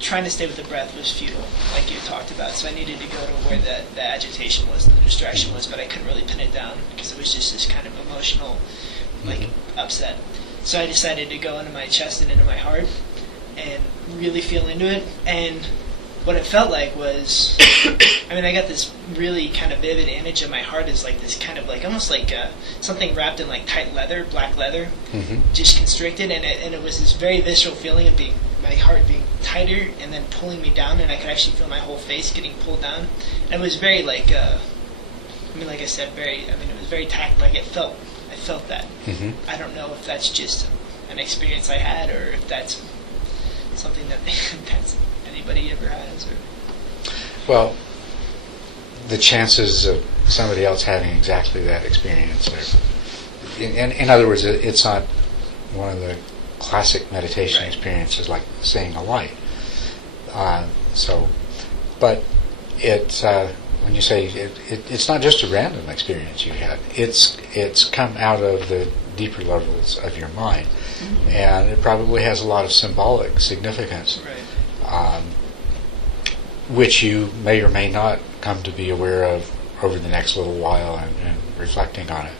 trying to stay with the breath was futile, like you talked about. So I needed to go to where the agitation was, the distraction was, but I couldn't really pin it down because it was just this kind of emotional, like, upset. So I decided to go into my chest and into my heart and really feel into it. And what it felt like was, I mean, I got this really kind of vivid image of my heart as like this kind of like, almost like something wrapped in like tight leather, black leather, just constricted. And it was this very visceral feeling of my heart being tighter and then pulling me down, and I could actually feel my whole face getting pulled down. And it was very like, I mean, like I said, it was very tactile. Like I felt that. I don't know if that's just an experience I had or if that's something that that's anybody ever has. Or. Well, the chances of somebody else having exactly that experience are, in other words, it's not one of the classic meditation experiences like seeing a light. But it's when you say it's not just a random experience you had. It's come out of the deeper levels of your mind, and it probably has a lot of symbolic significance, which you may or may not come to be aware of over the next little while and reflecting on it.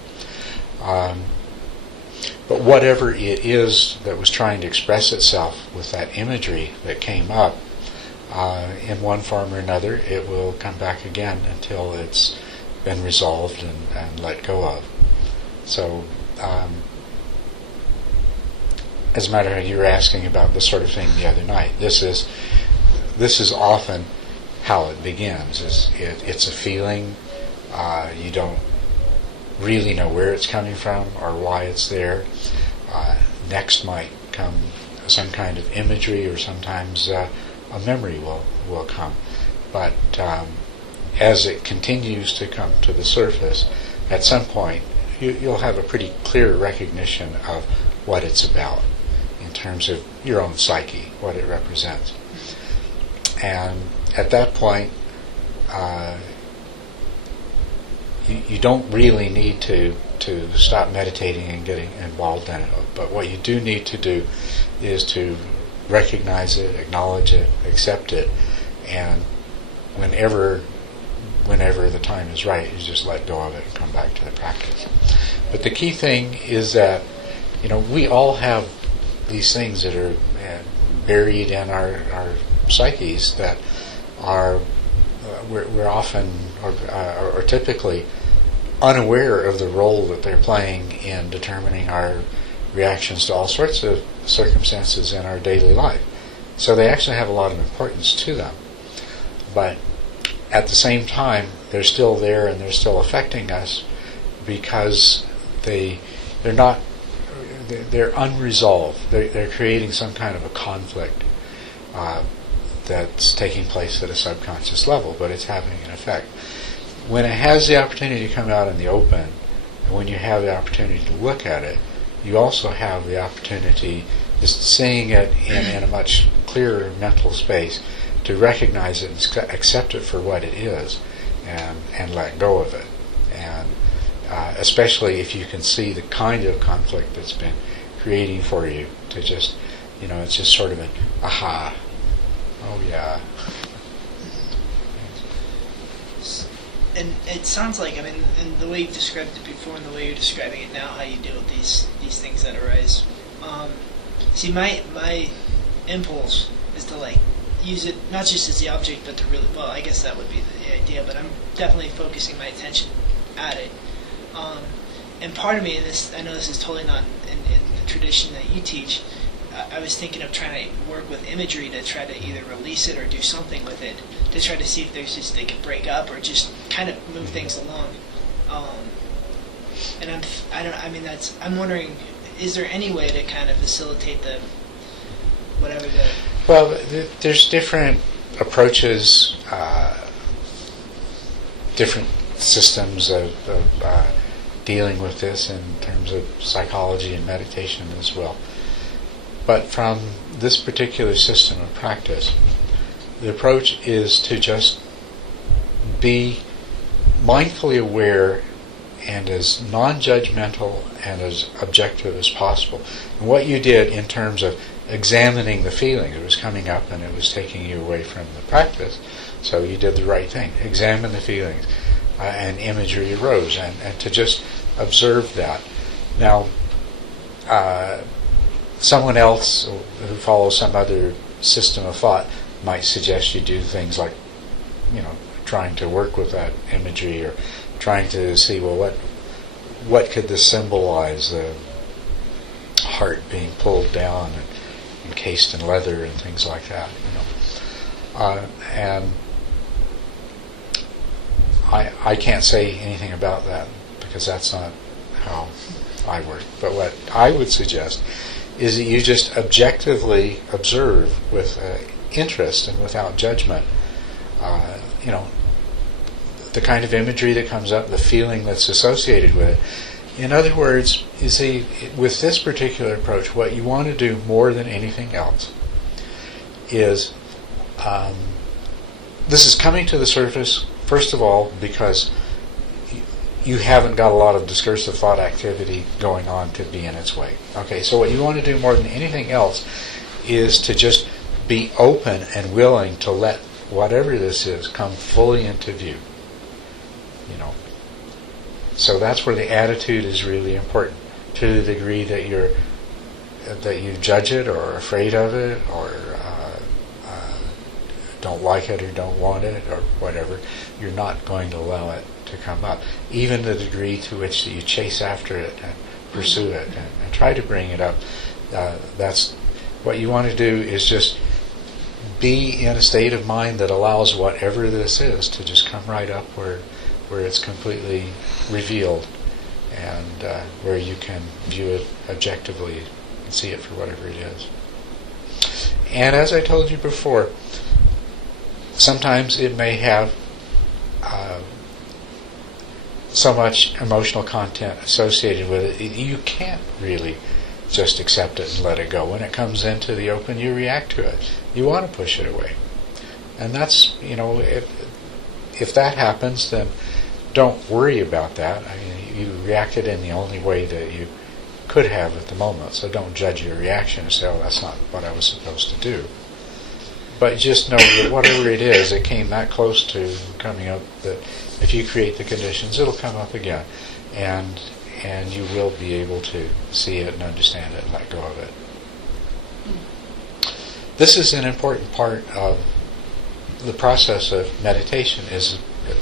But whatever it is that was trying to express itself with that imagery that came up, in one form or another, it will come back again until it's been resolved and let go of. So, as a matter of fact, you were asking about this sort of thing the other night. This is often how it begins. It's a feeling. You don't really know where it's coming from or why it's there. Next might come some kind of imagery, or sometimes a memory will come. But as it continues to come to the surface, at some point you'll have a pretty clear recognition of what it's about in terms of your own psyche, what it represents. And at that point, you don't really need to stop meditating and getting involved in it. But what you do need to do is to recognize it, acknowledge it, accept it, and whenever the time is right, you just let go of it and come back to the practice. But the key thing is that, we all have these things that are buried in our psyches that are we're often or typically unaware of the role that they're playing in determining our reactions to all sorts of circumstances in our daily life. So they actually have a lot of importance to them. But at the same time, they're still there and they're still affecting us because they're unresolved. They're creating some kind of a conflict that's taking place at a subconscious level, but it's having an effect. When it has the opportunity to come out in the open, and when you have the opportunity to look at it, you also have the opportunity, just seeing it in a much clearer mental space, to recognize it and accept it for what it is, and let go of it. And especially if you can see the kind of conflict that's been creating for you, to just, it's just sort of an aha, oh yeah. And it sounds like, in the way you described it before and the way you're describing it now, how you deal with these things that arise. See, my impulse is to use it not just as the object, but to really, well, I guess that would be the idea, but I'm definitely focusing my attention at it. And part of me, I know this is totally not in the tradition that you teach, I was thinking of trying to work with imagery to try to either release it or do something with it, to try to see if they could break up or just kind of move things along. And I'm wondering, is there any way to kind of facilitate Well, there's different approaches, different systems of dealing with this in terms of psychology and meditation as well. But from this particular system of practice, the approach is to just be mindfully aware and as non-judgmental and as objective as possible. And what you did in terms of examining the feeling. It was coming up and it was taking you away from the practice. So you did the right thing. Examine the feelings. And imagery arose. And to just observe that. Now, someone else who follows some other system of thought might suggest you do things like, trying to work with that imagery, or trying to see, well, what could this symbolize? The heart being pulled down and encased in leather and things like that. And I can't say anything about that because that's not how I work. But what I would suggest is that you just objectively observe with interest and without judgment, the kind of imagery that comes up, the feeling that's associated with it. In other words, you see, with this particular approach, what you want to do more than anything else is, this is coming to the surface, first of all, because you haven't got a lot of discursive thought activity going on to be in its way. Okay, so what you want to do more than anything else is to just be open and willing to let whatever this is come fully into view. So that's where the attitude is really important. To the degree that you judge it, or are afraid of it, or don't like it, or don't want it, or whatever, you're not going to allow it to come up. Even the degree to which that you chase after it and pursue it and try to bring it up, that's what you want to do, is just be in a state of mind that allows whatever this is to just come right up where it's completely revealed, and where you can view it objectively and see it for whatever it is. And as I told you before, sometimes it may have so much emotional content associated with it, you can't really just accept it and let it go. When it comes into the open, you react to it. You want to push it away. And that's, if that happens, then don't worry about that. I mean, you reacted in the only way that you could have at the moment, so don't judge your reaction and say, oh, that's not what I was supposed to do. But just know that whatever it is, it came that close to coming up, that if you create the conditions, it'll come up again. And you will be able to see it and understand it and let go of it. This is an important part of the process of meditation, is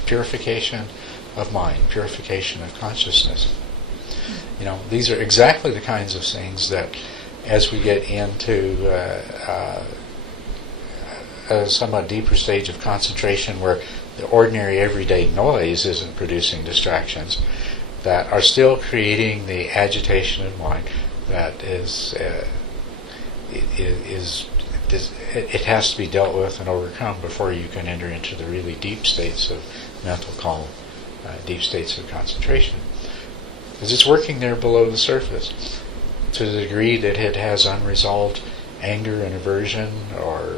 purification of mind, purification of consciousness. These are exactly the kinds of things that, as we get into a somewhat deeper stage of concentration where the ordinary everyday noise isn't producing distractions, that are still creating the agitation of mind, that it has to be dealt with and overcome before you can enter into the really deep states of mental calm, deep states of concentration. Because it's working there below the surface. To the degree that it has unresolved anger and aversion, or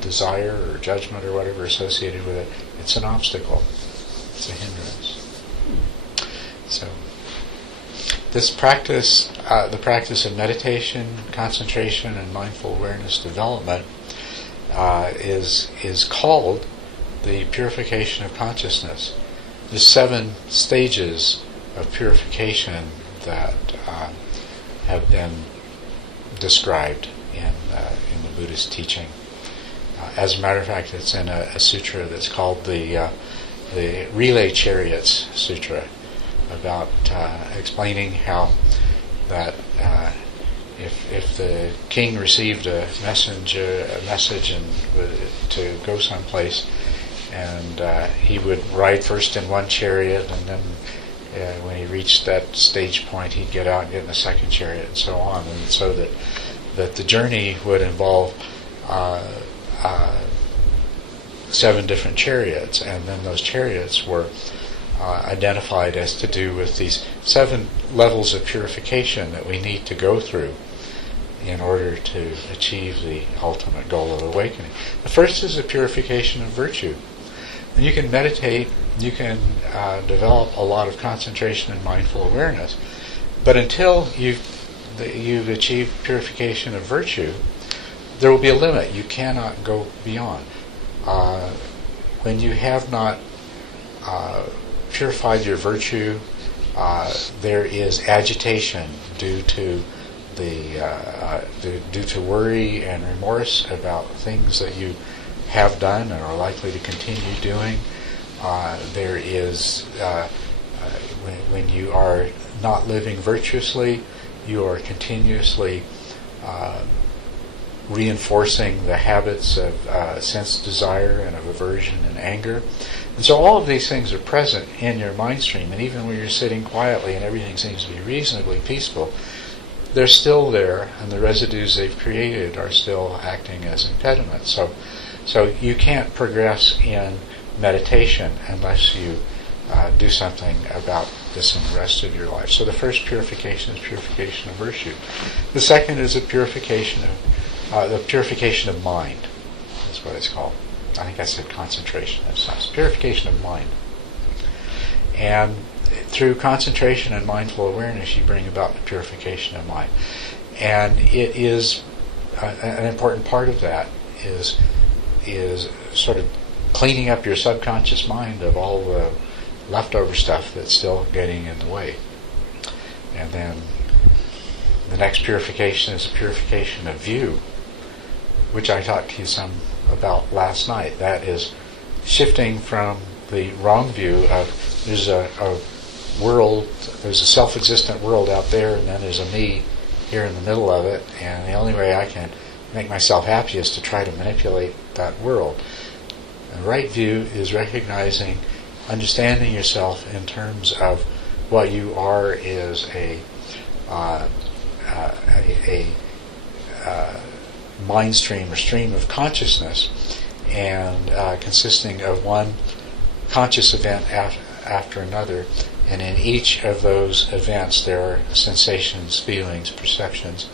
desire or judgment or whatever associated with it, it's an obstacle. It's a hindrance. So, this practice, the practice of meditation, concentration, and mindful awareness development, is called the purification of consciousness. There's 7 stages of purification that have been described in the Buddhist teaching. As a matter of fact, it's in a sutra that's called the Relay Chariots Sutra, about explaining how that if the king received a message and to go someplace, and he would ride first in one chariot, and then when he reached that stage point, he'd get out and get in a second chariot, and so on, and so that the journey would involve 7 different chariots, and then those chariots were identified as to do with these 7 levels of purification that we need to go through in order to achieve the ultimate goal of awakening. The first is the purification of virtue. And you can meditate, you can develop a lot of concentration and mindful awareness, but until you've achieved purification of virtue, there will be a limit. You cannot go beyond. When you have not purified your virtue, there is agitation due to due to worry and remorse about things that you have done and are likely to continue doing. There is when you are not living virtuously, you are continuously reinforcing the habits of sense desire and of aversion and anger. And so all of these things are present in your mind stream, and even when you're sitting quietly and everything seems to be reasonably peaceful, they're still there, and the residues they've created are still acting as impediments. So you can't progress in meditation unless you do something about this in the rest of your life. So the first purification is purification of virtue. The second is a purification of the purification of mind. That's what it's called. I think I said concentration. That's nice. Purification of mind. And through concentration and mindful awareness, you bring about the purification of mind. And it is an important part of that is sort of cleaning up your subconscious mind of all the leftover stuff that's still getting in the way. And then the next purification is a purification of view, which I talked to you some about last night. That is shifting from the wrong view of there's a world, there's a self-existent world out there, and then there's a me here in the middle of it, and the only way I can make myself happy is to try to manipulate that world. The right view is recognizing, understanding yourself in terms of what you are is a mind stream or stream of consciousness, and consisting of one conscious event after another, and in each of those events there are sensations, feelings, perceptions,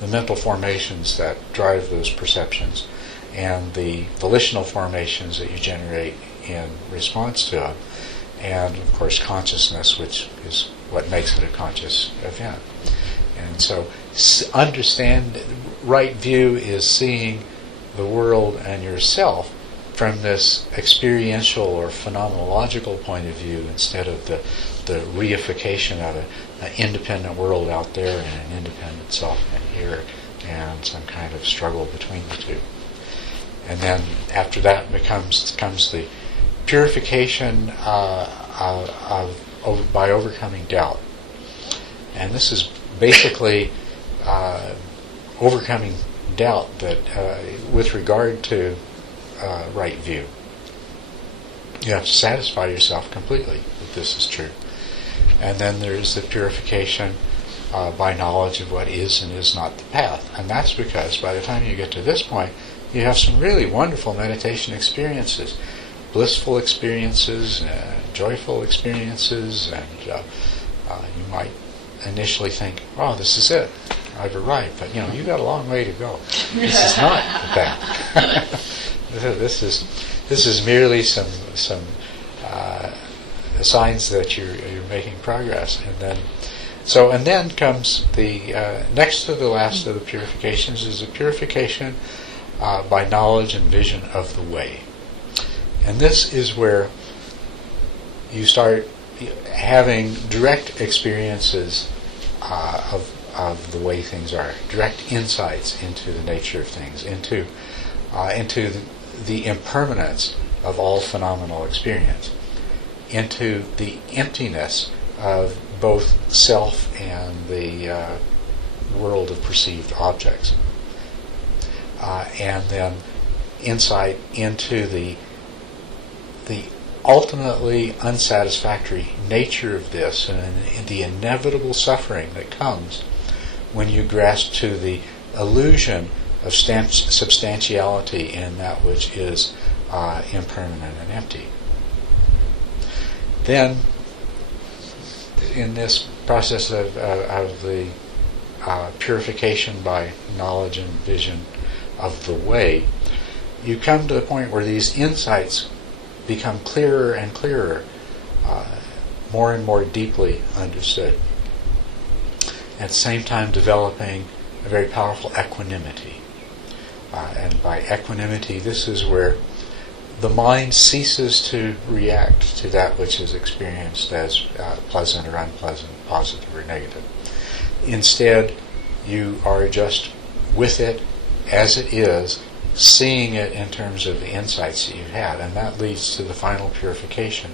the mental formations that drive those perceptions, and the volitional formations that you generate in response to them, and of course consciousness, which is what makes it a conscious event. And so understand, right view is seeing the world and yourself from this experiential or phenomenological point of view instead of the reification of an independent world out there and an independent self in here, and some kind of struggle between the two. And then after that comes the purification by overcoming doubt. And this is basically overcoming doubt that with regard to right view. You have to satisfy yourself completely that this is true. And then there's the purification by knowledge of what is and is not the path. And that's because by the time you get to this point, you have some really wonderful meditation experiences, blissful experiences, joyful experiences, and you might initially think, "Oh, this is it. I've arrived." But you've got a long way to go. This is not the path. This is merely some signs that you're making progress, and then comes the next to the last of the purifications is a purification by knowledge and vision of the way. And this is where you start having direct experiences of the way things are, direct insights into the nature of things, into the impermanence of all phenomenal experience, into the emptiness of both self and the world of perceived objects, and then insight into the ultimately unsatisfactory nature of this and the inevitable suffering that comes when you grasp to the illusion of substantiality in that which is impermanent and empty. Then, in this process of the purification by knowledge and vision of the way, you come to the point where these insights become clearer and clearer, more and more deeply understood. At the same time developing a very powerful equanimity. And by equanimity, this is where the mind ceases to react to that which is experienced as pleasant or unpleasant, positive or negative. Instead, you are just with it as it is, seeing it in terms of the insights that you've had. And that leads to the final purification,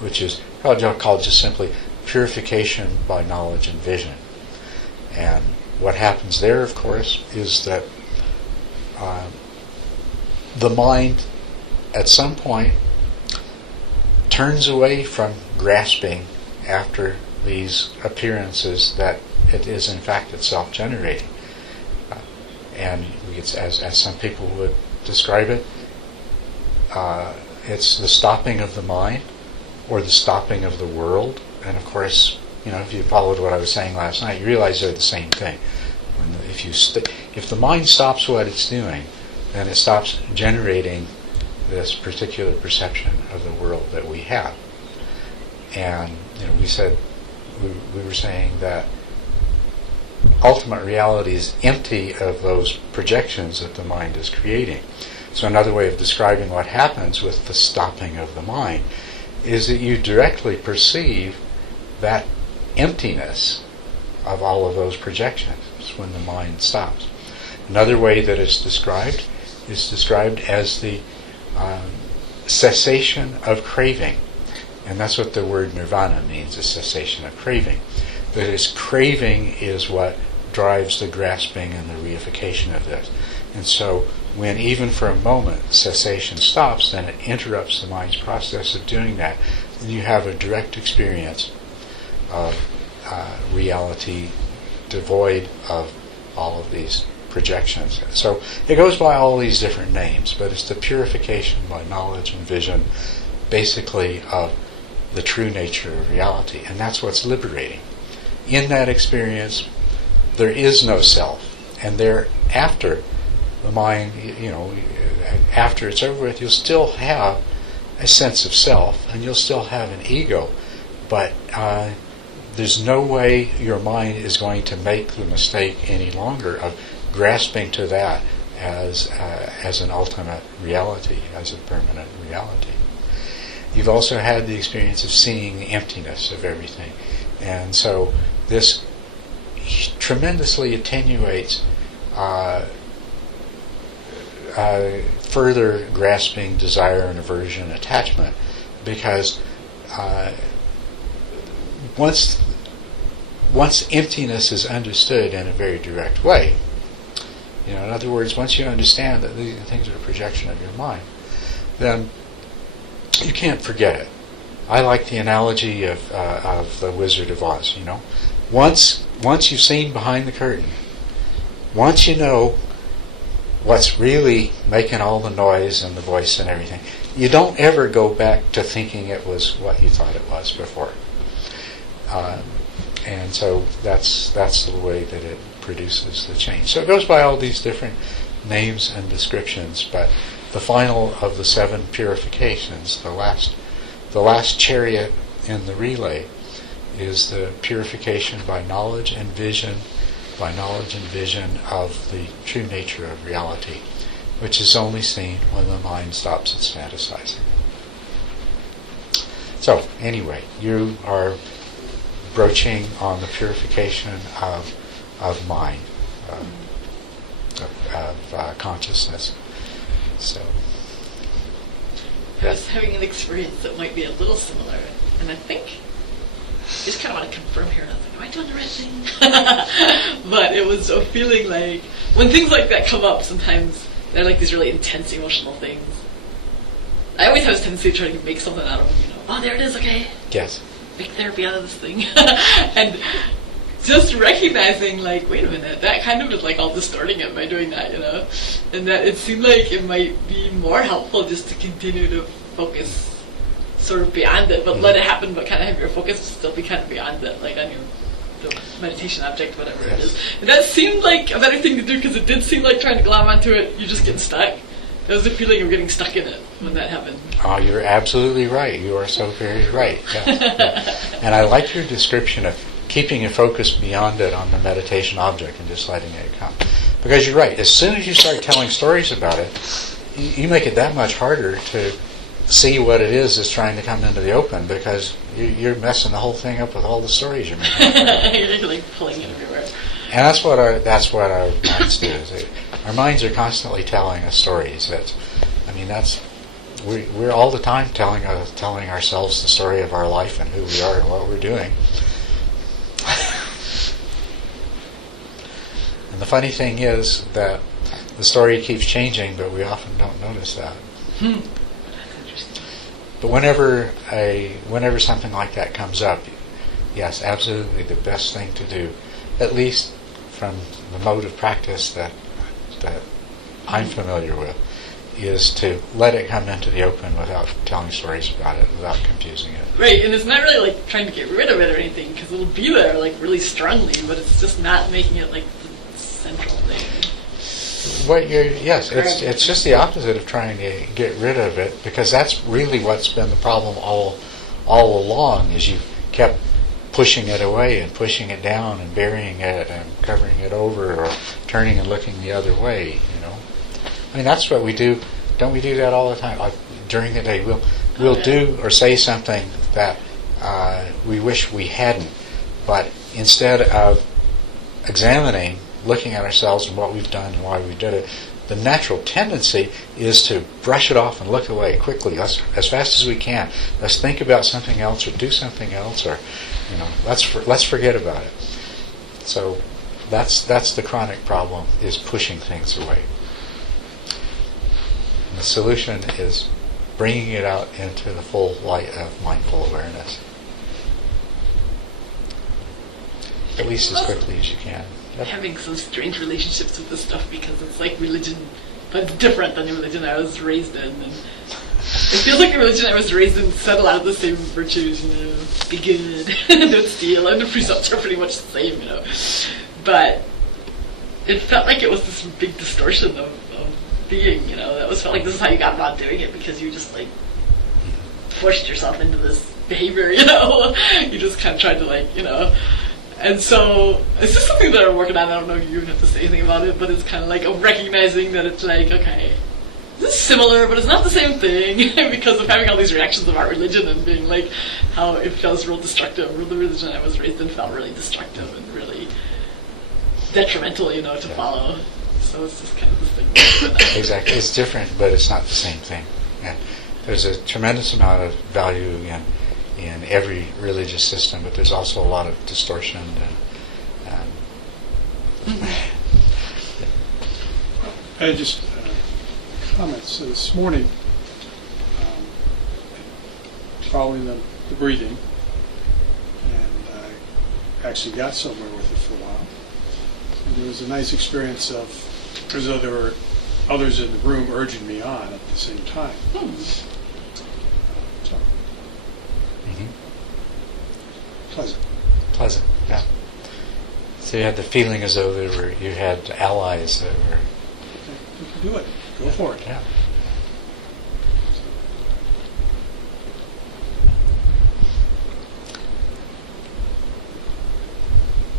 which is called just simply purification by knowledge and vision. And what happens there, of course, is that the mind at some point turns away from grasping after these appearances that it is in fact itself generating. And as some people would describe it, it's the stopping of the mind or the stopping of the world. And of course, if you followed what I was saying last night, you realize they're the same thing. If the mind stops what it's doing, then it stops generating this particular perception of the world that we have. And we were saying that ultimate reality is empty of those projections that the mind is creating. So another way of describing what happens with the stopping of the mind is that you directly perceive that emptiness of all of those projections when the mind stops. Another way that it's described is described as the cessation of craving. And that's what the word nirvana means, a cessation of craving. That is, craving is what drives the grasping and the reification of this. And so when even for a moment cessation stops, then it interrupts the mind's process of doing that. And you have a direct experience of reality devoid of all of these projections. So it goes by all these different names, but it's the purification by knowledge and vision, basically, of the true nature of reality. And that's what's liberating. In that experience, there is no self. And thereafter, the mind, after it's over with, you'll still have a sense of self, and you'll still have an ego, but there's no way your mind is going to make the mistake any longer of grasping to that as an ultimate reality, as a permanent reality. You've also had the experience of seeing the emptiness of everything. And so this tremendously attenuates further grasping, desire, and aversion, attachment, because once emptiness is understood in a very direct way, in other words, once you understand that these things are a projection of your mind, then you can't forget it. I like the analogy of the Wizard of Oz. Once you've seen behind the curtain, once you know what's really making all the noise and the voice and everything, you don't ever go back to thinking it was what you thought it was before. And so that's the way that it produces the change. So it goes by all these different names and descriptions, but the final of the 7 purifications, the last chariot in the relay, is the purification by knowledge and vision of the true nature of reality, which is only seen when the mind stops its fantasizing. So, anyway, you are broaching on the purification of mind, of consciousness. So, I was having an experience that might be a little similar, and I think I just kind of want to confirm here. And I was like, am I doing the right thing? But it was a feeling like when things like that come up, sometimes they're like these really intense emotional things. I always have this tendency to try to make something out of them. Oh, there it is. Okay. Yes. Make therapy out of this thing, and just recognizing, like, wait a minute, that kind of is like all distorting it by doing that, and that it seemed like it might be more helpful just to continue to focus sort of beyond it, but let it happen, but kind of have your focus still be kind of beyond it, like on the meditation object, whatever it is. And that seemed like a better thing to do, because it did seem like trying to glom onto it, you're just getting stuck. There was the feeling of getting stuck in it when that happened. Oh, you're absolutely right. You are so very right. Yeah. And I like your description of keeping your focus beyond it on the meditation object and just letting it come. Because you're right. As soon as you start telling stories about it, you make it that much harder to see what it is that's trying to come into the open, because you're messing the whole thing up with all the stories you're making. You're like pulling it everywhere. And that's what our minds do. Our minds are constantly telling us stories. We're all the time telling ourselves the story of our life and who we are and what we're doing. And the funny thing is that the story keeps changing, but we often don't notice that. But whenever something like that comes up, yes, absolutely the best thing to do, at least from the mode of practice that I'm familiar with, is to let it come into the open without telling stories about it, without confusing it. Right, and it's not really like trying to get rid of it or anything, because it'll be there like really strongly, but it's just not making it like the central thing. It's just the opposite of trying to get rid of it, because that's really what's been the problem all along, is you kept pushing it away and pushing it down and burying it and covering it over or turning and looking the other way, I mean, that's what we do. Don't we do that all the time? Like during the day, we'll do or say something that we wish we hadn't, but instead of examining, looking at ourselves and what we've done and why we did it, the natural tendency is to brush it off and look away quickly, as fast as we can. Let's think about something else or do something else, or let's forget about it. So that's the chronic problem, is pushing things away. And the solution is bringing it out into the full light of mindful awareness, at least as quickly as you can. Yep. Having some strange relationships with this stuff, because it's like religion, but it's different than the religion I was raised in. And it feels like the religion I was raised in said a lot of the same virtues, be good, don't steal, and the precepts are pretty much the same, But it felt like it was this big distortion of being, that was felt like this is how you got about doing it, because you just like forced yourself into this behavior, You just kind of tried to And so it's just something that I'm working on. I don't know if you have to say anything about it, but it's kind of like recognizing that it's like, okay, this is similar, but it's not the same thing, because of having all these reactions about religion and being like how it feels real destructive. The religion I was raised in felt really destructive and really detrimental, to follow. So it's just kind of this thing. Exactly. It's different, but it's not the same thing. And there's a tremendous amount of value in every religious system, but there's also a lot of distortion. I just comments. So this morning, following the breathing, and I actually got somewhere with it for a while. And there was a nice experience of, as though there were others in the room urging me on at the same time. So, Pleasant, yeah. So you had the feeling as though you had allies that were... You can do it. Go for it. Yeah.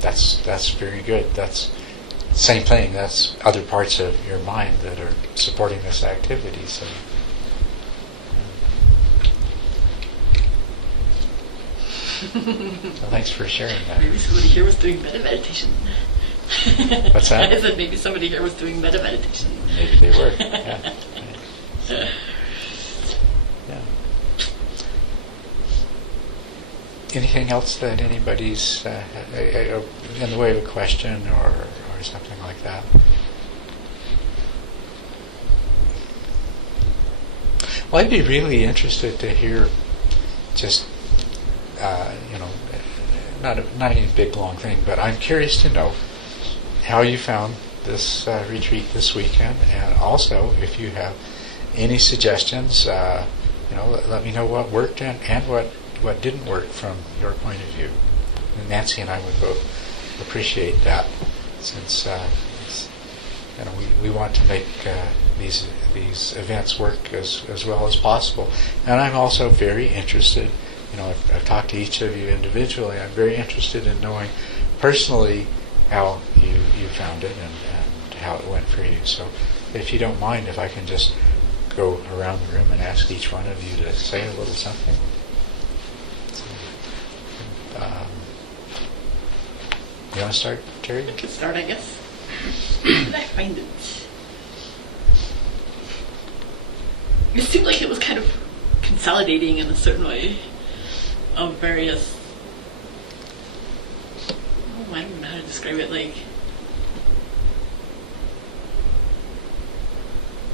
That's very good. That's the same thing. That's other parts of your mind that are supporting this activity. So. So thanks for sharing that. Maybe somebody here was doing metta meditation. What's that? I said maybe somebody here was doing metta meditation. Maybe they were. Yeah. Yeah. Anything else that anybody's in the way of a question or something like that? Well, I'd be really interested to hear just not any big long thing, but I'm curious to know how you found this retreat this weekend, and also if you have any suggestions, let me know what worked and what didn't work from your point of view. And Nancy and I would both appreciate that, since we want to make these events work as well as possible. And I'm also very interested. I've talked to each of you individually. I'm very interested in knowing personally how you found it and how it went for you. So if you don't mind, if I can just go around the room and ask each one of you to say a little something. You want to start, Terry? I can start, I guess. Where did I find it? It seemed like it was kind of consolidating in a certain way of various. I don't know how to describe it. Like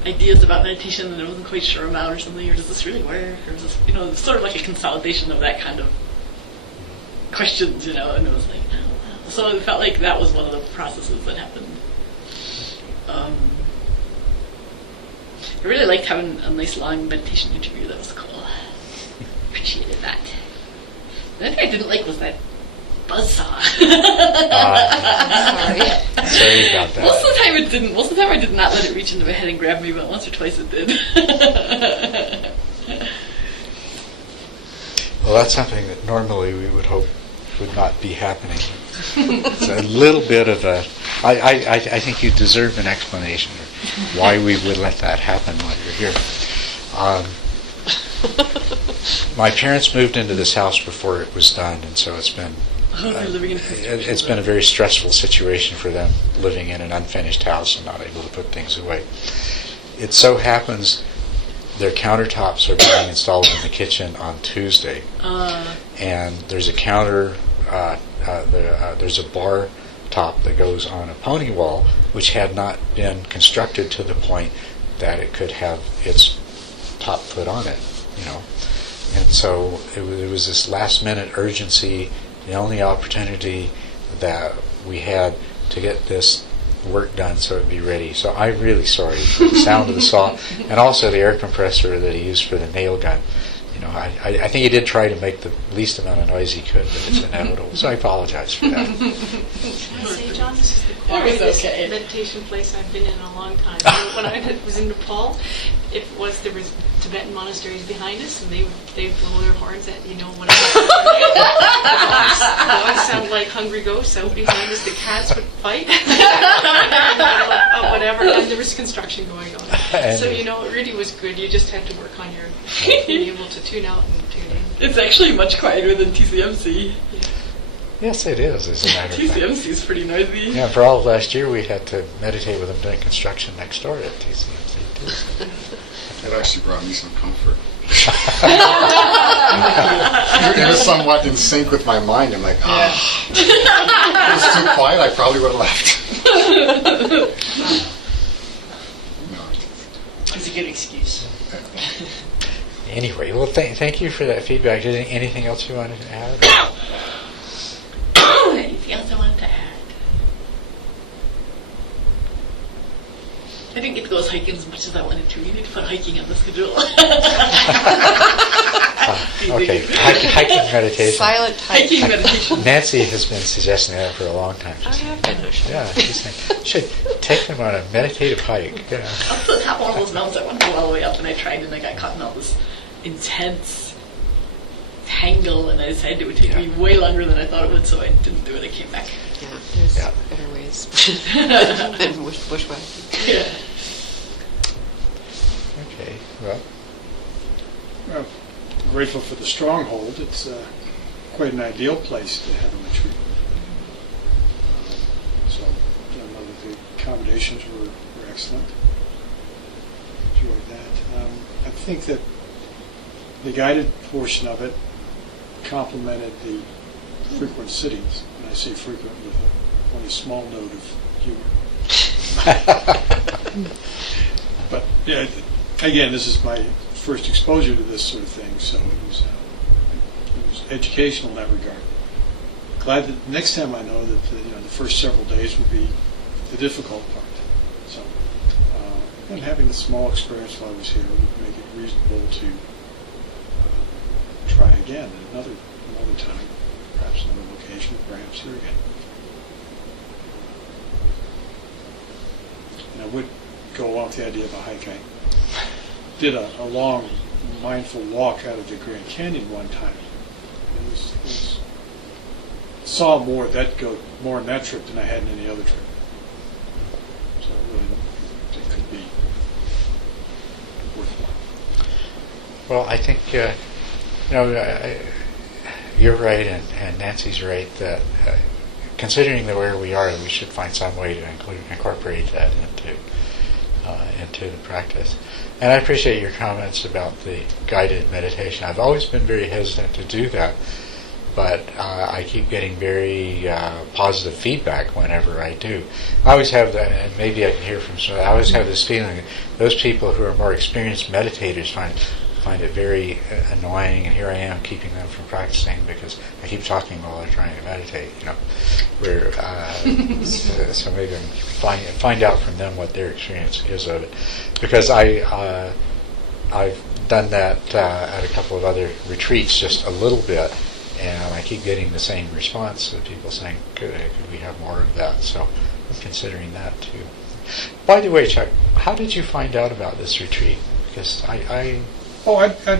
ideas about meditation that I wasn't quite sure about, or something. Or does this really work? Or is this, sort of like a consolidation of that kind of questions, And it was like, oh. So it felt like that was one of the processes that happened. I really liked having a nice long meditation interview. That was cool. Appreciated that. The other thing I didn't like was that buzzsaw. Sorry about that. Most of the time it didn't. Most of the time I did not let it reach into my head and grab me, but once or twice it did. Well, that's something that normally we would hope would not be happening. It's a little bit of a... I think you deserve an explanation of why we would let that happen while you're here. My parents moved into this house before it was done, and so it's been... it's been a very stressful situation for them, living in an unfinished house and not able to put things away. It so happens their countertops are being installed in the kitchen on Tuesday, and there's a counter... there's a bar top that goes on a pony wall, which had not been constructed to the point that it could have its top put on it, And so it was this last-minute urgency, the only opportunity that we had to get this work done so it'd be ready. So I'm really sorry for the sound of the saw, and also the air compressor that he used for the nail gun. I think he did try to make the least amount of noise he could, but it's inevitable. So I apologize for that. Can I say, John, this is the quietest meditation place I've been in a long time. When I was in Nepal, there was Tibetan monasteries behind us, and they'd blow their horns at whatever. The dogs sound like hungry ghosts out behind us. The cats would fight, whatever. And there was construction going on. So it really was good. You just had to work on your being able to tune out and tune in. It's actually much quieter than TCMC. Yeah. Yes, it is, as a matter of fact. TCMC is pretty noisy. Yeah, for all of last year, we had to meditate with them doing construction next door at TCMC, too. It actually brought me some comfort. It was somewhat in sync with my mind. I'm like, if it was too quiet, I probably would have left. It's a good excuse. Anyway, well, thank you for that feedback. Anything else you wanted to add? Anything else I wanted to add? I didn't get to go hiking as much as I wanted to. We need to put hiking on the schedule. Okay, hiking meditation. Silent Hiking meditation. Nancy has been suggesting that for a long time. I have been. Yeah, she's saying, should take them on a meditative hike. Up to the top of one of those mountains, I wanted to go all the way up, and I tried, and I got caught in all this intense tangle, and I decided it would take me way longer than I thought it would, so I didn't do it. I came back. Yeah, there's better ways than bushwhacking. Yeah. Okay, well, Well, I'm grateful for the Stronghold. It's quite an ideal place to have a retreat. So I know that the accommodations were excellent. Enjoyed that. I think that the guided portion of it complemented the frequent sittings. And I say frequent with only a small note of humor. But yeah, again, this is my first exposure to this sort of thing, so it was educational in that regard. Glad that next time I know that the first several days would be the difficult part. So, and having a small experience while I was here would make it reasonable to try again at another time, perhaps another location, perhaps here again. And I would go along with the idea of a hike. I did a long, mindful walk out of the Grand Canyon one time. Saw more in that trip than I had in any other trip. So it Well, I think you're right, and Nancy's right that considering where we are, we should find some way to incorporate that into the practice. And I appreciate your comments about the guided meditation. I've always been very hesitant to do that, but I keep getting very positive feedback whenever I do. I always have that, and maybe I can hear from some. I always have this feeling that those people who are more experienced meditators find it very annoying, and here I am keeping them from practicing because I keep talking while they're trying to meditate. So maybe I can find out from them what their experience is of it, because I've done that at a couple of other retreats just a little bit, and I keep getting the same response of people saying, could we have more of that? So I'm considering that too. By the way, Chuck, how did you find out about this retreat? Because I'd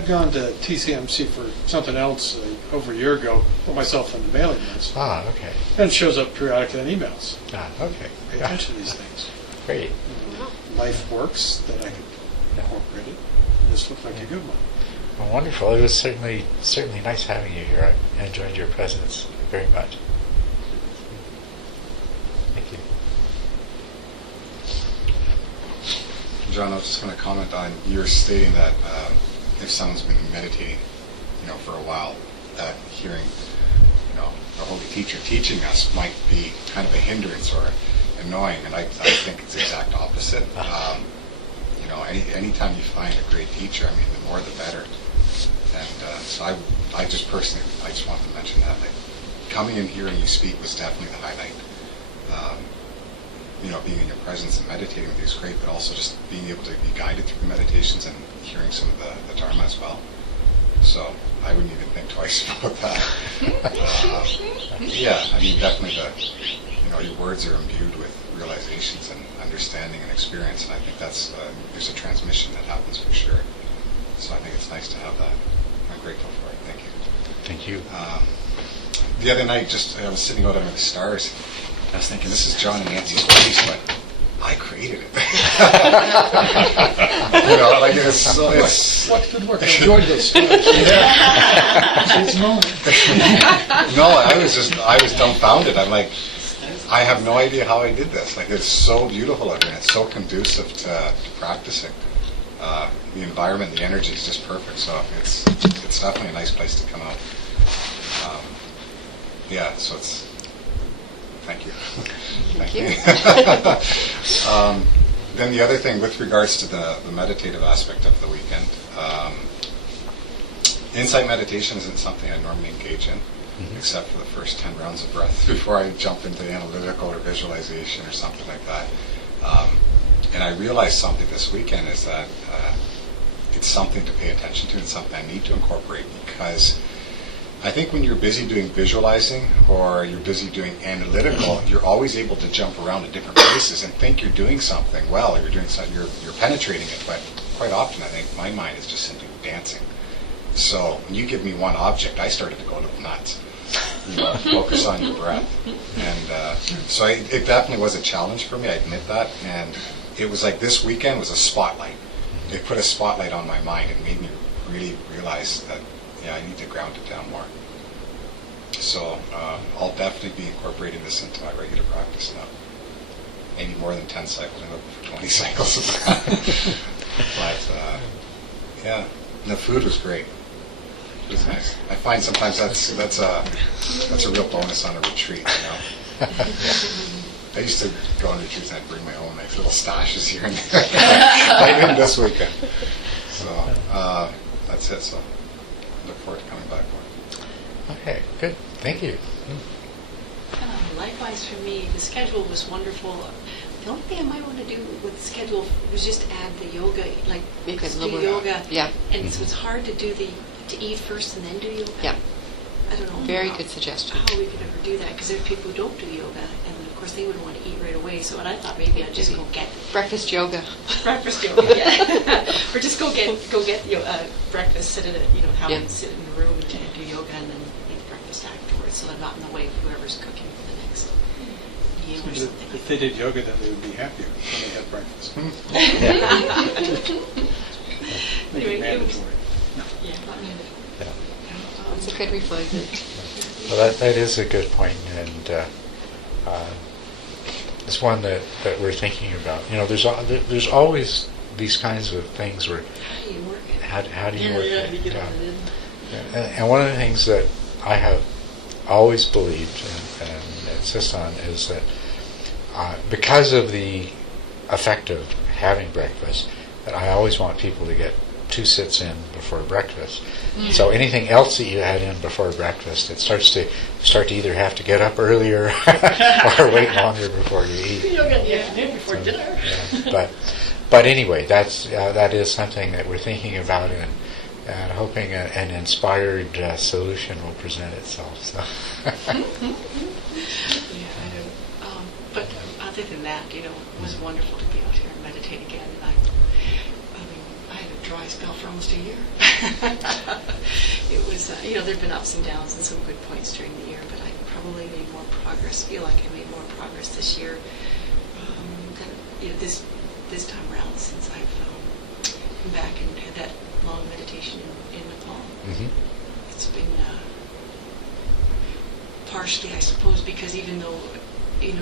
gone to TCMC for something else over a year ago, put myself on the mailing list. Okay. And it shows up periodically in emails. Okay. Pay attention to these things. Great. Life works, that I could incorporate it. And this looked like a good one. Well, wonderful. It was certainly nice having you here. I enjoyed your presence very much. Thank you. John, I was just going to comment on your stating that if someone's been meditating, for a while, that hearing, a holy teacher teaching us might be kind of a hindrance or annoying, and I think it's the exact opposite. Anytime you find a great teacher, the more the better. And so I just personally, I just wanted to mention that. Coming and hearing you speak was definitely the highlight. Being in your presence and meditating with you is great, but also just being able to be guided through the meditations and hearing some of the Dharma as well. So I wouldn't even think twice about that. Definitely your words are imbued with realizations and understanding and experience, and I think that's there's a transmission that happens for sure. So I think it's nice to have that. I'm grateful for it. Thank you. Thank you. The other night, I was sitting out under the stars. I was thinking, this is John and Nancy's place, but I created it. What good work. I enjoyed this. No, I was dumbfounded. I'm like, I have no idea how I did this. It's so beautiful out here, and it's so conducive to practicing. The environment, the energy is just perfect. So it's definitely a nice place to come out. So it's. Thank you. Thank you. Then the other thing with regards to the meditative aspect of the weekend, insight meditation isn't something I normally engage in, except for the first 10 rounds of breath before I jump into analytical or visualization or something like that. And I realized something this weekend is that it's something to pay attention to and something I need to incorporate, because I think when you're busy doing visualizing or you're busy doing analytical, you're always able to jump around to different places and think you're doing something well, or you're doing something, you're penetrating it. But quite often, I think my mind is just simply dancing. So when you give me one object, I started to go a little nuts. Focus on your breath, and so it definitely was a challenge for me. I admit that, and it was like this weekend was a spotlight. It put a spotlight on my mind and made me really realize that. Yeah, I need to ground it down more. So I'll definitely be incorporating this into my regular practice now. Maybe more than 10 cycles. I'm looking for 20 cycles of that. But the food was great. It was nice. I find sometimes that's a real bonus on a retreat. I used to go on retreats and I'd bring my own nice little stashes here and there. I didn't this weekend. So that's it. So. Look forward to coming back for it. Okay, good. Thank you. Likewise for me, the schedule was wonderful. The only thing I might want to do with the schedule was just add the yoga, You could do lower yoga. Yeah. And so it's hard to eat first and then do yoga. Yeah. I don't know. Very good suggestion. How we could ever do that, because there are people who don't do yoga, and of course they would want to eat right away. So what I thought, maybe I'd just go get breakfast yoga. Breakfast yoga, yeah. Or just go get breakfast, sit in sit in the room and do yoga, and then eat breakfast afterwards, so I'm not in the way of whoever's cooking for the next meal or something. If they did yoga, then they would be happier when they had breakfast. Make it mandatory. No. Yeah, let me know. Yeah. That's a good reflection. Well, that is a good point, and it's one that we're thinking about. You know, there's always these kinds of things where How do you work it? how do you work Yeah, it? you get Yeah. on it in. And one of the things that I have always believed and insist on is that because of the effect of having breakfast, that I always want people to get 2 sits in before breakfast. So anything else that you add in before breakfast, it starts to either have to get up earlier or wait longer before you eat. You don't get the afternoon before So, dinner. yeah. But anyway, that is something that we're thinking about and hoping an inspired solution will present itself. So. Yeah, I don't. But other than that, it was wonderful to be out here and meditate again. I mean, I had a dry spell for almost a year. It was, there've been ups and downs and some good points during the year, but I probably made more progress. Feel like I made more progress this year than this time around since I've come back and had that long meditation in Nepal. Mm-hmm. It's been partially, I suppose, because even though I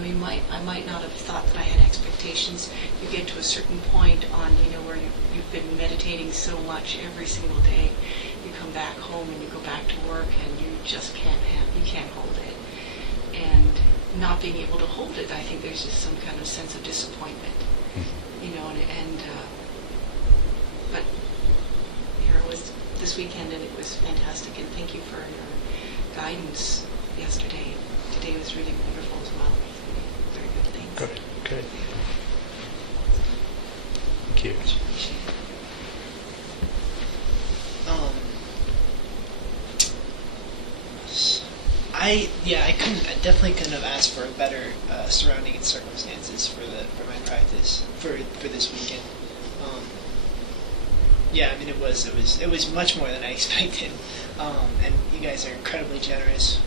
might not have thought that I had expectations. You get to a certain point on where you've been meditating so much every single day. You come back home and you go back to work and you just can't hold it. And not being able to hold it, I think there's just some kind of sense of disappointment. But here it was this weekend, and it was fantastic. And thank you for your guidance yesterday. Today was really wonderful as well. Very good things. Good. Thank you. I definitely couldn't have asked for a better surrounding and circumstances for my practice for this weekend. It was much more than I expected, and you guys are incredibly generous.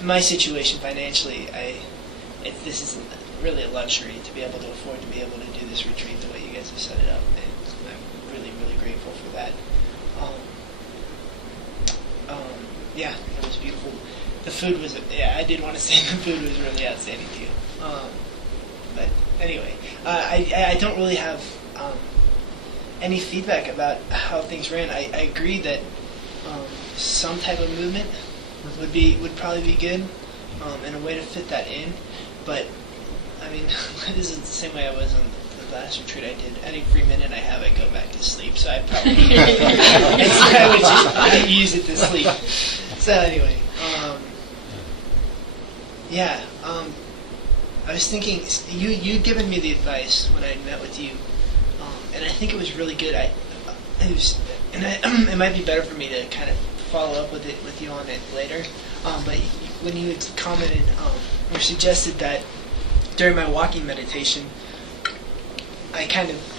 In my situation financially, this is really a luxury to be able to afford to be able to do this retreat the way you guys have set it up, and I'm really, really grateful for that. It was beautiful. The food was, I did want to say the food was really outstanding too. But anyway, I don't really have any feedback about how things ran. I agree that some type of movement would probably be good, and a way to fit that in. But I mean, this is the same way I was on the last retreat I did. Any free minute I have, I go back to sleep. So I probably I would just use it to sleep. So anyway, I was thinking you'd given me the advice when I met with you, and I think it was really good. It might be better for me to kind of follow up with you on it later. But when you had commented or suggested that during my walking meditation, I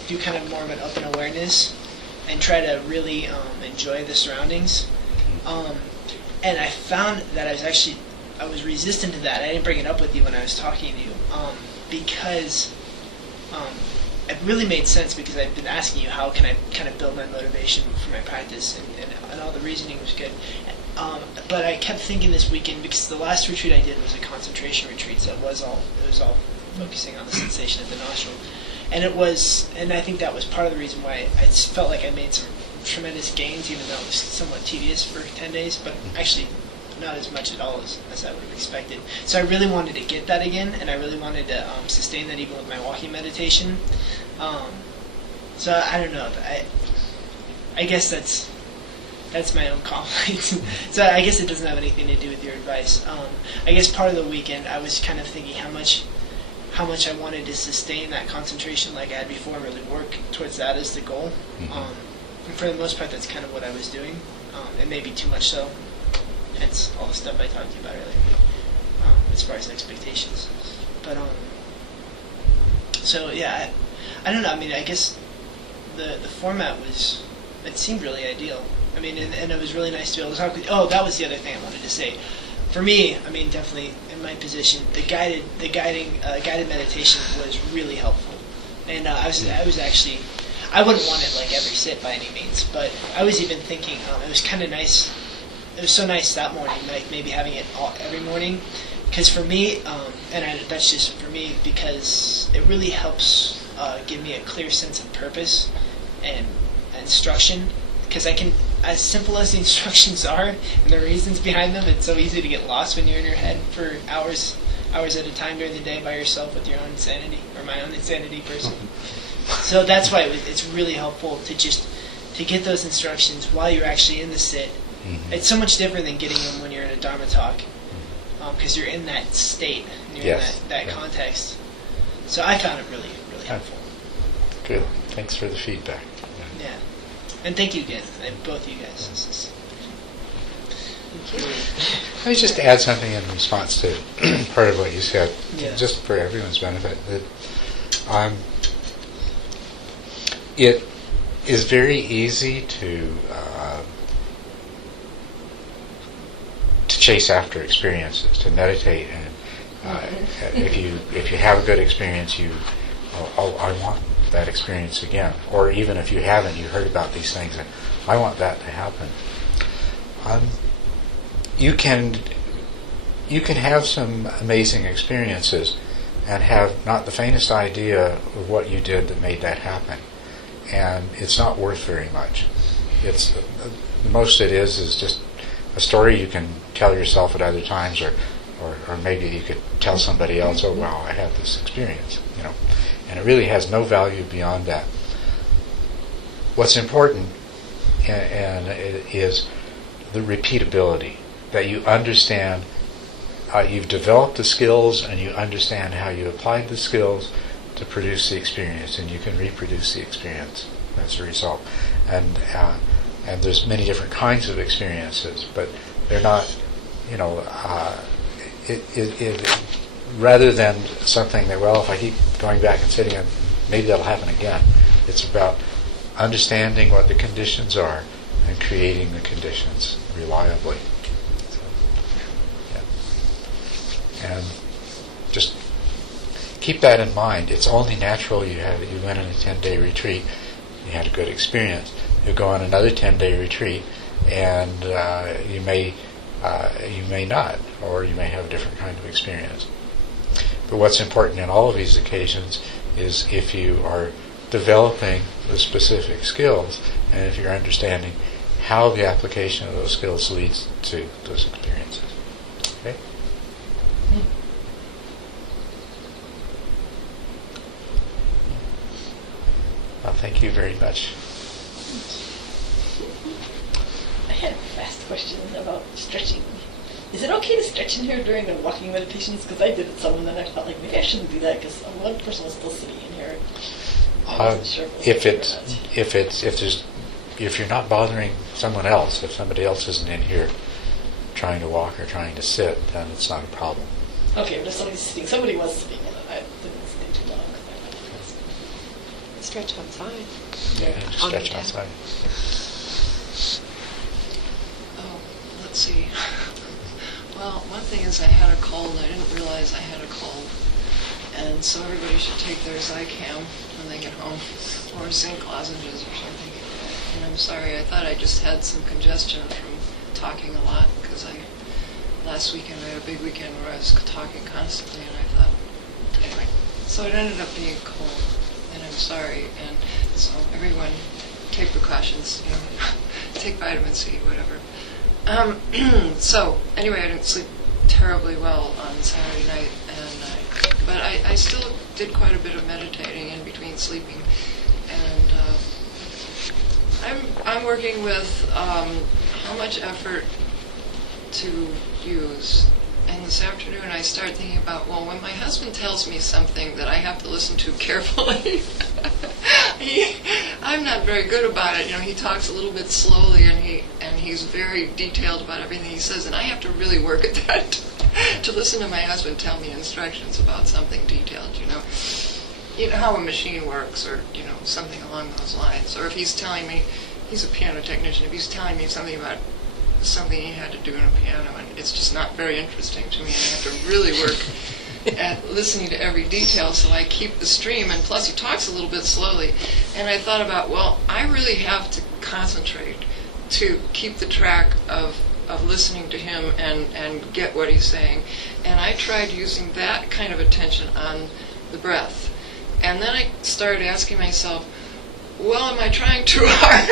do more of an open awareness and try to really enjoy the surroundings. And I found that I was resistant to that. I didn't bring it up with you when I was talking to you because it really made sense, because I've been asking you how can I kind of build my motivation for my practice, and all the reasoning was good. But I kept thinking this weekend, because the last retreat I did was a concentration retreat, so it was all focusing on the sensation of the nostril, and I think that was part of the reason why I felt like I made some tremendous gains, even though it was somewhat tedious for 10 days, but actually not as much at all as I would have expected. So I really wanted to get that again, and I really wanted to sustain that even with my walking meditation. So I don't know. I guess that's my own conflict. So I guess it doesn't have anything to do with your advice. I guess part of the weekend I was kind of thinking how much I wanted to sustain that concentration like I had before, and really work towards that as the goal. Mm-hmm. And for the most part, that's kind of what I was doing, and maybe too much so. Hence all the stuff I talked to you about earlier, as far as expectations. But I don't know. I mean, I guess the format it seemed really ideal. I mean, and it was really nice to be able to talk with you. Oh, that was the other thing I wanted to say. For me, I mean, definitely in my position, the guided meditation was really helpful, and I I wouldn't want it like every sit by any means, but I was even thinking it was kind of nice. It was so nice that morning, like maybe having it every morning, because for me, that's just for me, because it really helps give me a clear sense of purpose and instruction. Because I can, as simple as the instructions are and the reasons behind them, it's so easy to get lost when you're in your head for hours at a time during the day by yourself with your own insanity, or my own insanity personally. So that's why it's really helpful to get those instructions while you're actually in the sit. Mm-hmm. It's so much different than getting them when you're in a Dharma talk, because you're in that state, and you're in that context. So I found it really, really helpful. Good. Thanks for the feedback. Yeah. And thank you again, both you guys. This is Let me just add something in response to part of what you said, just for everyone's benefit. That, it is very easy to chase after experiences, to meditate, and if you have a good experience, I want that experience again. Or even if you haven't, you heard about these things, and I want that to happen. You can have some amazing experiences and have not the faintest idea of what you did that made that happen, and it's not worth very much. It's the most it is just a story you can tell yourself at other times, or maybe you could tell somebody else, oh wow, I had this experience, and it really has no value beyond that. What's important and it is the repeatability, that you understand, you've developed the skills and you understand how you applied the skills to produce the experience, and you can reproduce the experience as a result. And there's many different kinds of experiences, but they're not, rather than something that, well, if I keep going back and sitting, and maybe that'll happen again. It's about understanding what the conditions are and creating the conditions reliably. So, yeah. And just keep that in mind. It's only natural. You went on a 10-day retreat, you had a good experience. You go on another 10-day retreat, and you may not, or you may have a different kind of experience. But what's important in all of these occasions is if you are developing the specific skills, and if you're understanding how the application of those skills leads to those experiences. Okay? Well, thank you very much. I had a fast question about stretching. Is it okay to stretch in here during the walking meditations? Because I did it some, and then I felt like maybe I shouldn't do that because one person was still sitting in here. If you're not bothering someone else, if somebody else isn't in here trying to walk or trying to sit, then it's not a problem. Okay, but if somebody was sitting in it, I didn't stay too long. Stretch outside. Yeah, just stretch outside. Oh, let's see. Well, one thing is I had a cold. I didn't realize I had a cold. And so everybody should take their Zicam when they get home, or zinc lozenges or something. And I'm sorry, I thought I just had some congestion from talking a lot, because last weekend I had a big weekend where I was talking constantly, and I thought, anyway. So it ended up being cold, and I'm sorry. And so everyone take precautions, take vitamin C, whatever. So anyway, I didn't sleep terribly well on Saturday night, but I still did quite a bit of meditating in between sleeping, and I'm working with how much effort to use. And this afternoon I started thinking about, well, when my husband tells me something that I have to listen to carefully, I'm not very good about it. He talks a little bit slowly, and he's very detailed about everything he says, and I have to really work at that to listen to my husband tell me instructions about something detailed. You know how a machine works, or something along those lines. Or if he's telling me, he's a piano technician, if he's telling me something about something he had to do on a piano, and it's just not very interesting to me, and I have to really work at listening to every detail, so I keep the stream, and plus he talks a little bit slowly. And I thought about, well, I really have to concentrate to keep the track of listening to him and get what he's saying. And I tried using that kind of attention on the breath. And then I started asking myself, well, am I trying too hard?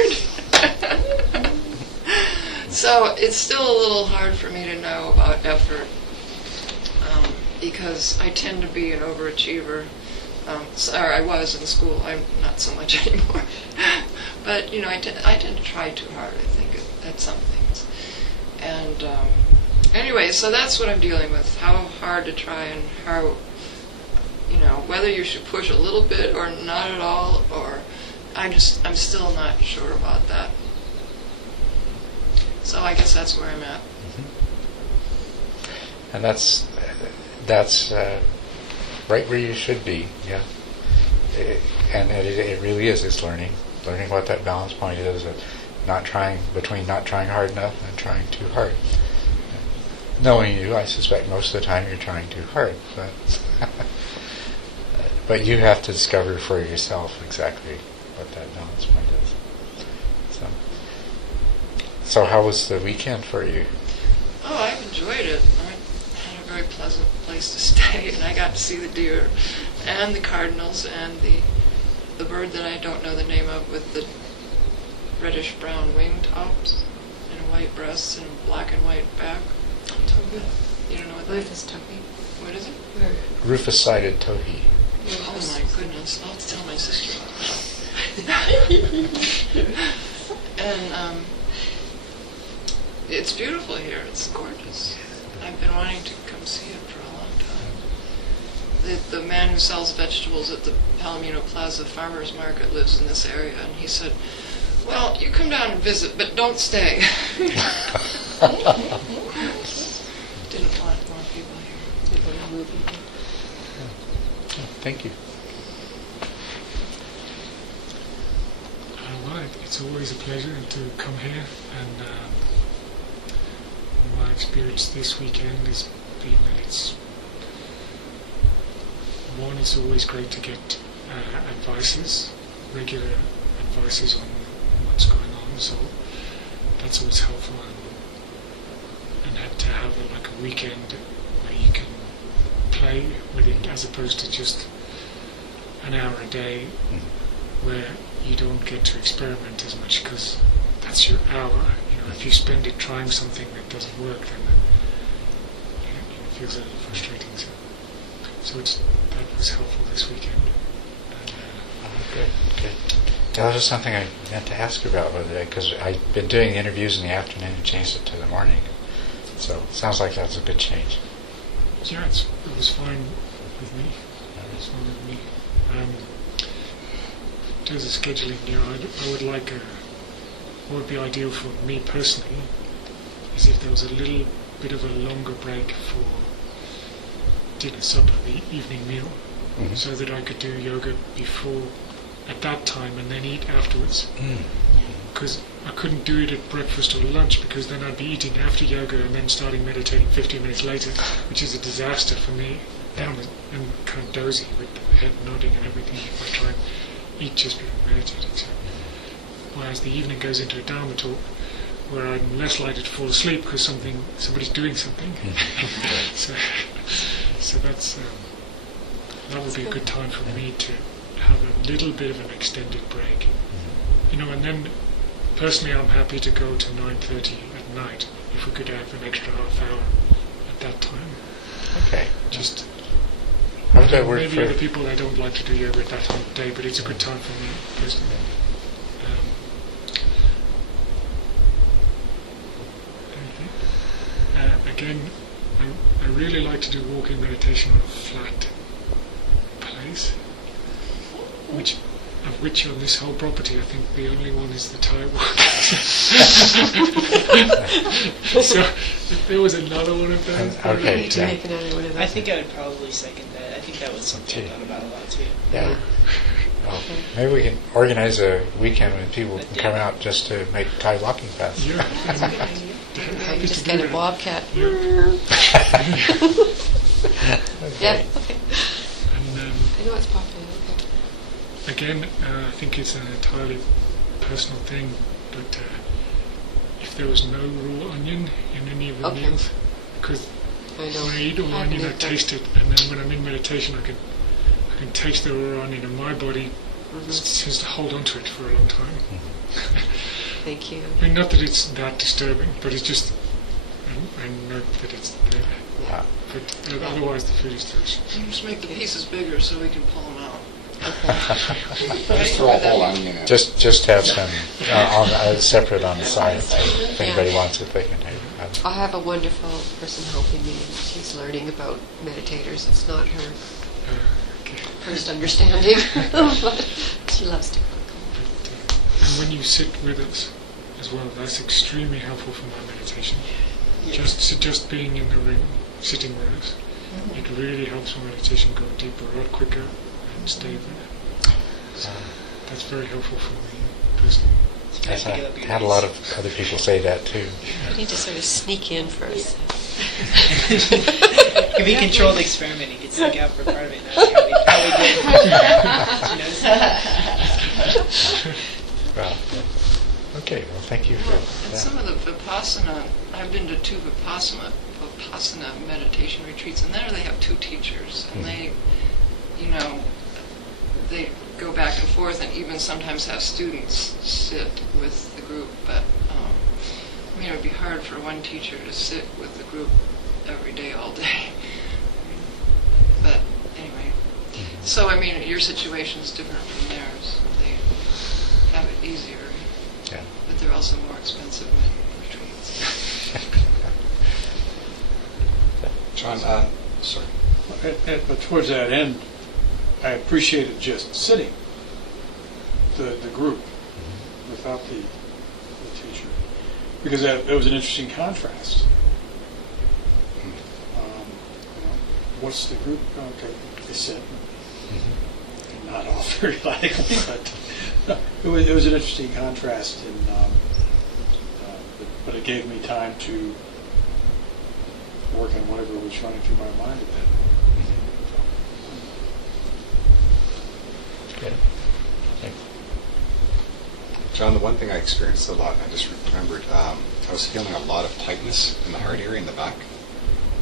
So it's still a little hard for me to know about effort, because I tend to be an overachiever. I was in school. I'm not so much anymore. But, I tend to try too hard, I think, at some things. And anyway, so that's what I'm dealing with, how hard to try and how, whether you should push a little bit or not at all, or I'm still not sure about that. So I guess that's where I'm at. Mm-hmm. And that's right where you should be, yeah. It really is. It's learning what that balance point is, of between not trying hard enough and trying too hard. Knowing you, I suspect most of the time you're trying too hard, but you have to discover for yourself exactly what that balance point is. So how was the weekend for you? Oh, I've enjoyed it. I had a very pleasant place to stay, and I got to see the deer and the cardinals and the bird that I don't know the name of, with the reddish-brown wing tops and white breasts and a black and white back. You don't know what that is? Rufus Tuppy. What is it? Rufus-sided towhee. Oh my goodness, I'll have to tell my sister. And it's beautiful here. It's gorgeous. I've been wanting to come see it for a long time. The man who sells vegetables at the Palomino Plaza Farmers Market lives in this area, and he said, well, you come down and visit, but don't stay. Didn't want more people here. Thank you. Well, it's always a pleasure to come here, and my experience this weekend has been that it's always great to get regular advices on what's going on, so that's always helpful, and to have a weekend where you can play with it as opposed to just an hour a day where you don't get to experiment as much, because that's your hour. If you spend it trying something that doesn't work, then it feels a little frustrating. So that was helpful this weekend. And, Good. That was something I meant to ask about because I've been doing interviews in the afternoon and changed it to the morning. So it sounds like that's a good change. Yeah, it was fine with me. It's fine with me. In terms of scheduling, I would like what would be ideal for me personally is if there was a little bit of a longer break for dinner, supper, the evening meal, so that I could do yoga before, at that time, and then eat afterwards. Because I couldn't do it at breakfast or lunch, because then I'd be eating after yoga and then starting meditating 15 minutes later, which is a disaster for me. I'm kind of dozy with the head nodding and everything if I try and eat just before meditating. So, whereas the evening goes into a Dharma talk where I'm less likely to fall asleep because somebody's doing something. So that would be a good time for me to have a little bit of an extended break. And then personally I'm happy to go to 9:30 at night if we could have an extra half hour at that time. Okay. Just how does that work maybe for other people I don't like to do yoga at that time of day, but it's a good time for me personally. Again, I really like to do walking meditation on a flat place, which on this whole property, I think the only one is the Thai walk. So if there was another one of those, okay, we need to make another one of those. I think I would probably second that. I think that was something I thought about a lot too. Yeah. Well, maybe we can organize a weekend when people can come out just to make Thai walking paths. yeah, That's a good idea. happy Just to get do a that. bobcat. Yeah. Yeah, okay. And I know it's popular, okay. again, I think it's an entirely personal thing, but if there was no raw onion in any of the Okay. meals, because I know. when I eat raw I onion, I believe that. taste it, and then when I'm in meditation, I can taste the raw onion, and my body seems to hold on to it for a long time. Thank you. I mean, not that it's that disturbing, but it's just, I know that it's there. Yeah. But otherwise, the food is delicious. Just make the pieces bigger so we can pull them out. Just throw a whole onion in. Just have some separate on the side. So if anybody wants it, they can have it. I have a wonderful person helping me, and she's learning about meditators. It's not her first understanding, but she loves to cook. And when you sit with us as well, that's extremely helpful for my meditation. Just being in the room, sitting with us, it really helps my meditation go deeper, a lot quicker, and stay there. So that's very helpful for me personally. Yes, I had a lot of other people say that too. You need to sort of sneak in first. It could be a controlled experiment. You could sneak out for part of it. How we did. Well, okay. Well, thank you for And that. some of the Vipassana, I've been to 2 Vipassana meditation retreats, and there they have 2 teachers, and they, they go back and forth, and even sometimes have students sit with the group. But it would be hard for one teacher to sit with the group every day, all day. But anyway, so your situation is different from theirs. They have it easier. Yeah. But they're also more expensive retreats. John, sorry. But towards that end, I appreciated just sitting, the group, without the teacher, because that was an interesting contrast. What's the group? Okay, they sit. Not all very likely, but it was an interesting contrast, but it gave me time to work on whatever was running through my mind a bit. Good. Thanks. John, the one thing I experienced a lot, and I just remembered, I was feeling a lot of tightness in the heart area in the back.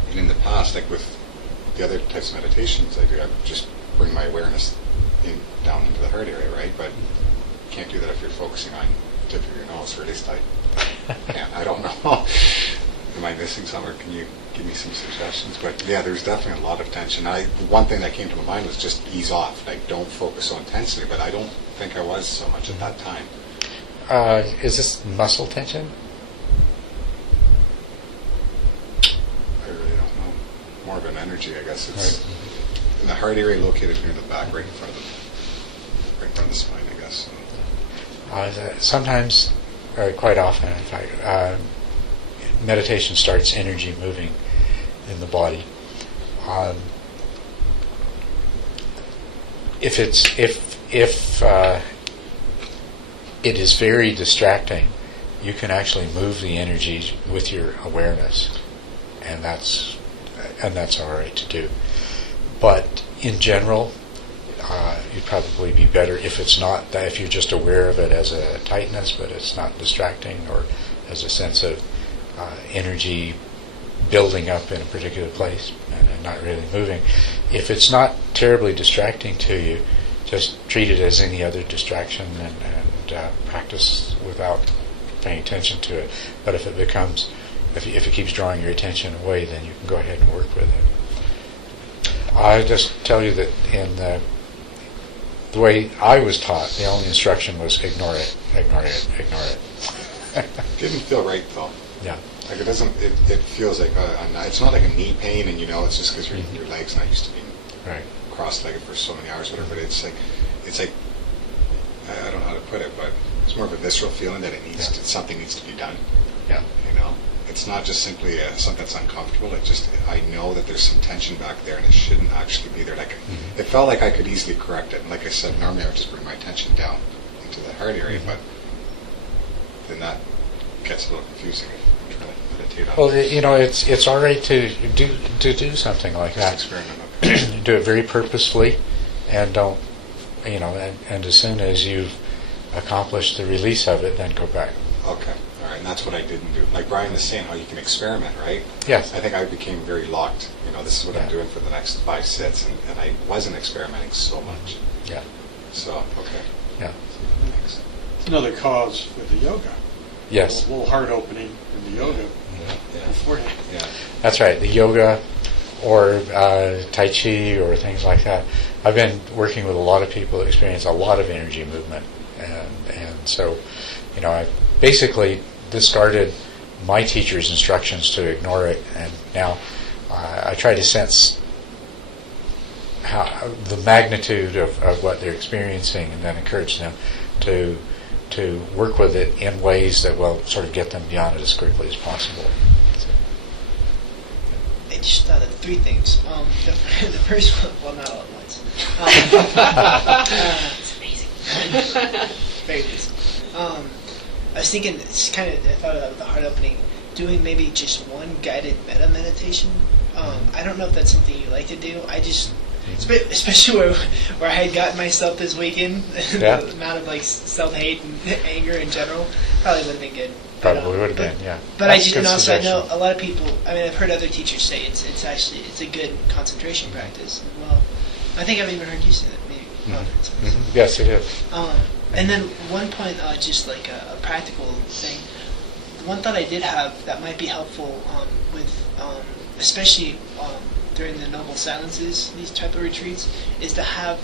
And in the past, like with the other types of meditations I do, I would just bring my awareness down into the heart area, right? But you can't do that if you're focusing on the tip of your nose, or at least I don't know. Am I missing something, or can you give me some suggestions? But yeah, there's definitely a lot of tension. One thing that came to my mind was just ease off, like don't focus so intensely, but I don't think I was so much at that time. Is this muscle tension? I really don't know. More of an energy, I guess. It's in the heart area located near the back, right in front of the spine, I guess. Sometimes, quite often, in fact, meditation starts energy moving in the body. If it is very distracting, you can actually move the energy with your awareness, and that's all right to do. But in general, you'd probably be better if it's not that, if you're just aware of it as a tightness, but it's not distracting, or as a sense of energy building up in a particular place and not really moving. If it's not terribly distracting to you, just treat it as any other distraction and practice without paying attention to it. But if it keeps drawing your attention away, then you can go ahead and work with it. I'll just tell you that in the way I was taught, the only instruction was ignore it. Didn't feel right though. Yeah. Like it doesn't. It feels like it's not like a knee pain, and it's just because your leg's not used to being Right. cross-legged for so many hours, whatever. But it's like I don't know how to put it, but it's more of a visceral feeling that something needs to be done. Yeah. It's not just simply something that's uncomfortable. I know that there's some tension back there, and it shouldn't actually be there. Like it felt like I could easily correct it. And like I said, normally I would just bring my attention down into the heart area, but then that gets a little confusing. I'm trying to meditate on Well, it's all right to do something like Just that. experiment. Okay. do it very purposefully, and don't, and as soon as you've accomplished the release of it, then go back. Okay. All right. And that's what I didn't do. Like Brian was saying, how you can experiment, right? Yes. I think I became very locked. This is what I'm doing for the next 5 sits, and I wasn't experimenting so much. Yeah. So, okay. Yeah. Thanks. It's another cause with the yoga. Yes. A little heart opening in the yoga beforehand. Yeah. That's right. The yoga or Tai Chi or things like that. I've been working with a lot of people that experience a lot of energy movement, and so, I basically discarded my teacher's instructions to ignore it, and now I try to sense how the magnitude of what they're experiencing, and then encourage them to work with it in ways that will sort of get them beyond it as quickly as possible. I just thought of 3 things. The first one, well, not all at once. It's amazing. Very busy. I was thinking, I thought about the heart opening, doing maybe just one guided metta meditation. I don't know if that's something you like to do. I just, especially where I had gotten myself this weekend, the amount of self-hate and anger in general, probably would have been good. Probably would have been, yeah. But That's I know a lot of people. I mean, I've heard other teachers say it's a good concentration practice. Well, I think I've even heard you say that. Maybe. Mm-hmm. Yes, it is. And then one point, just like a practical thing. One thought I did have that might be helpful with, especially during the Noble Silences, these type of retreats, is to have.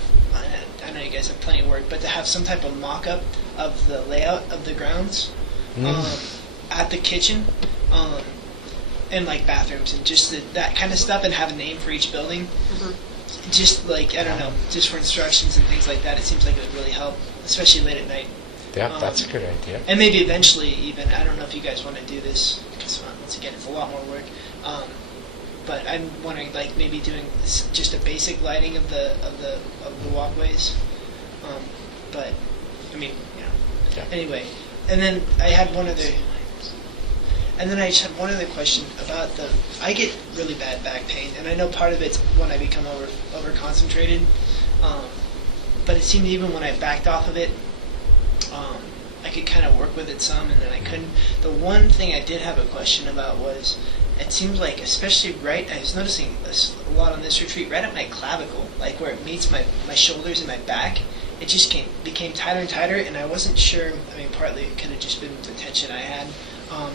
I know you guys have plenty of work, but to have some type of mock-up of the layout of the grounds. At the kitchen, and bathrooms and just that kind of stuff, and have a name for each building. Mm-hmm. Just I don't know, just for instructions and things like that. It seems like it would really help, especially late at night. Yeah, that's a good idea. And maybe eventually, even I don't know if you guys want to do this because once again, it's a lot more work. But I'm wondering, maybe doing just a basic lighting of the walkways. But I mean, anyway. And then I had one other. And then I just had one other question about I get really bad back pain, and I know part of it's when I become over concentrated. But it seemed even when I backed off of it, I could kind of work with it some, and then I couldn't. The one thing I did have a question about was, it seems like, especially I was noticing this a lot on this retreat, right at my clavicle, where it meets my shoulders and my back. It just became tighter and tighter, and I wasn't sure. I mean, partly it could have just been the tension I had,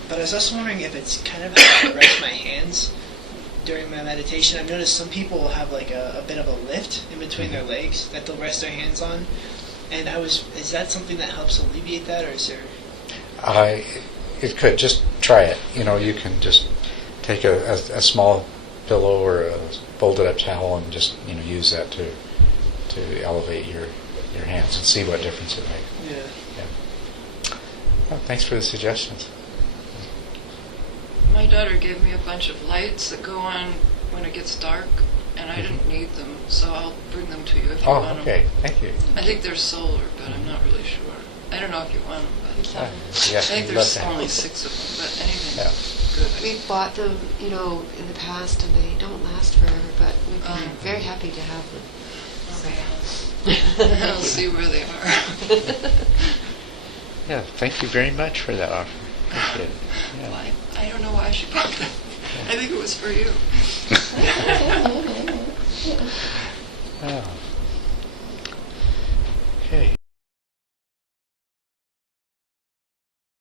but I was also wondering if it's kind of how I rest my hands during my meditation. I've noticed some people will have a bit of a lift in between their legs that they'll rest their hands on, and is that something that helps alleviate that, or is there? It could. Just try it. You can just take a small pillow or a folded up towel and just use that to elevate your hands and see what difference it makes. Yeah. Well, thanks for the suggestions. My daughter gave me a bunch of lights that go on when it gets dark, and I didn't need them, so I'll bring them to you if you want them. Okay. Thank you. I think they're solar, but I'm not really sure. I don't know if you want them, but Yeah, I think there's only 6 of them, but anything's good. We've bought them, in the past, and they don't last forever, but we've been very happy to have them. Okay. I'll see where they are. Yeah, thank you very much for that offer. Appreciate it. Yeah. Well, I don't know why she bought them. I think it was for you. Oh.